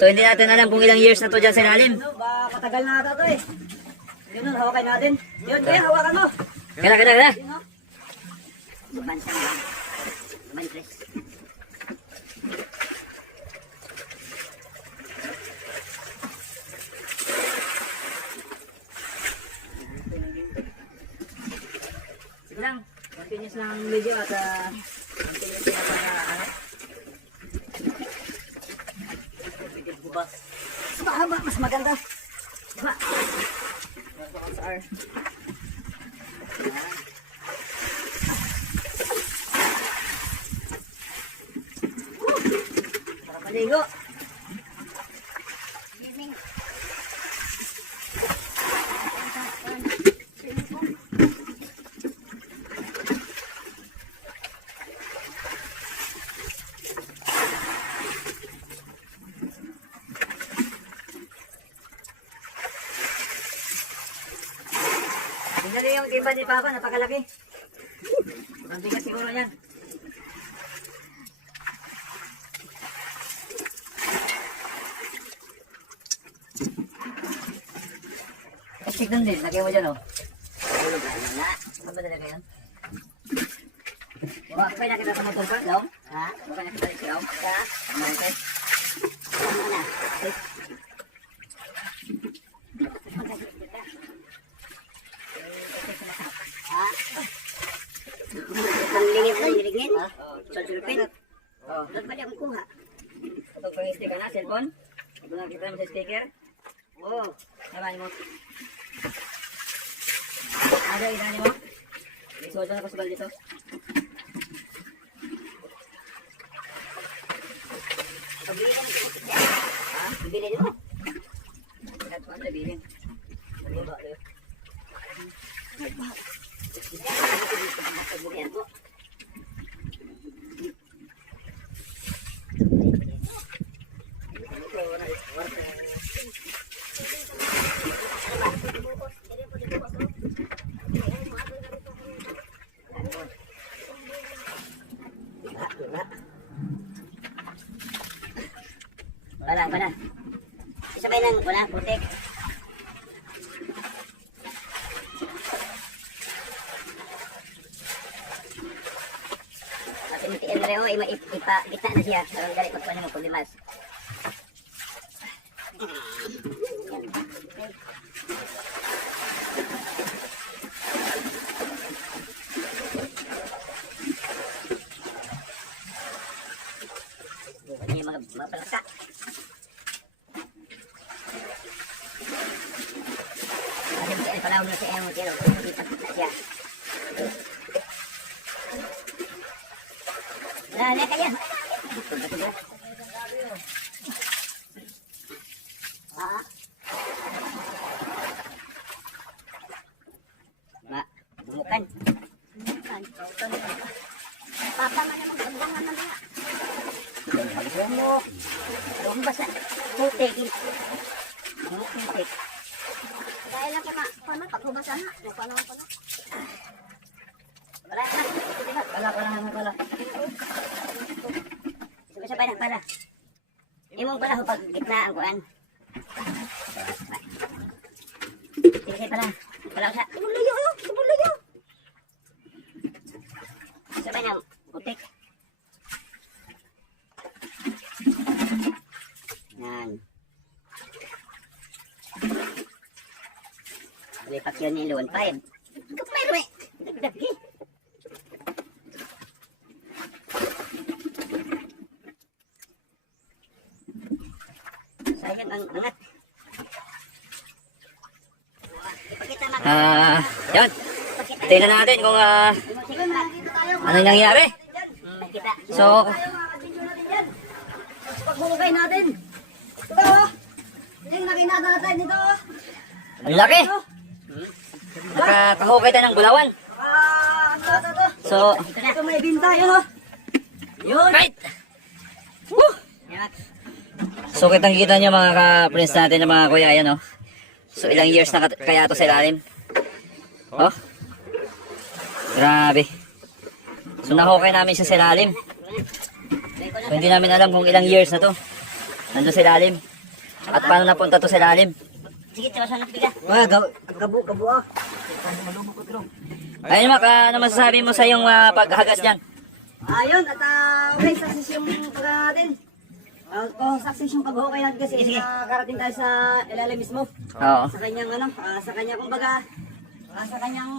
So hindi natin alam kung ilang years na to dyan sa ilalim. Matagal na ata to eh. Yun, hawakan natin. Yun, kaya hawakan mo. Kaya. Bansang lang. Bantres. Sige lang. Continuous lang ang video at continuous lang para bubas. Mahaba, mas maganda. Diba? Sa R. Para maligo. Tingnan niyo yung timba ni Papa, napakalaki. Ang bigat siguro yan. Tignan din, lagay mo dyan o. Saan ba talaga yan? Bakit na kita sa motor pa, Dom? Ha? Bakit na kita sa Dom? Ha? Okay. Saan mo na? Ha? Ang lingit na nilingin? Sulsulupin? Oo. Doon ba niya kukuha? Itong pang-sticker na, cellphone? Ito na kita mo sa sticker? Oo. Naman mo. Ada ilan mo? Isuot na ko sa dito. Pabili ka ng ticket niya. Ha? Bibili nyo? Kahit paano nabili? Naliba ito. Wala. Isabay ng wala, putik. At imitian na rin o, ipakita na siya. Parang galit pagkuhan mo kung limas. Ano yung mga palaksa? Palaw na siya yung tiro. Kita siya. Lala kaya. Ma, bumukan. Papa man naman gagawin na niya. Lumbas na. Putik. Putik. Dahil lang kaya paano paghubasan na. Paano. Wala na. Wala. Sabay na pala. Imong pala pag gitna ang kuan. Sige pala. Pala sa. Subulayo. Sabay na putik. Yan. Lipat yun ni Luan 5. Kapay mo eh. Dagdagi. Sayang ang angat. Yan. Tingnan natin kung anong nangyari. So, paghulukay natin. Ito o. Yung nakinada natin dito o. ang laki. Nakakahukay tayo ng bulawan. So, ito may binta yun o. Yun. right. Woo! So, kitang-kita nyo mga ka-prints natin ng mga kuya. Ayan, oh. So, ilang years na kaya ito sa ilalim. Oh. Grabe. So, nahukay namin siya sa ilalim. So, hindi namin alam kung ilang years na to. Nandun sa ilalim. At paano napunta to sa ilalim? Sige, tsaka siya nagpiga. Kabo ah. Ayun Mac, ano masasabi mo sa yung paghagas dyan? Ayun, at okay, success yung pagka natin. Success yung paghukay natin kasi nakarating tayo sa ilalim mismo. Oo. Sa kanyang ano, sa kanyang kumbaga, sa kanyang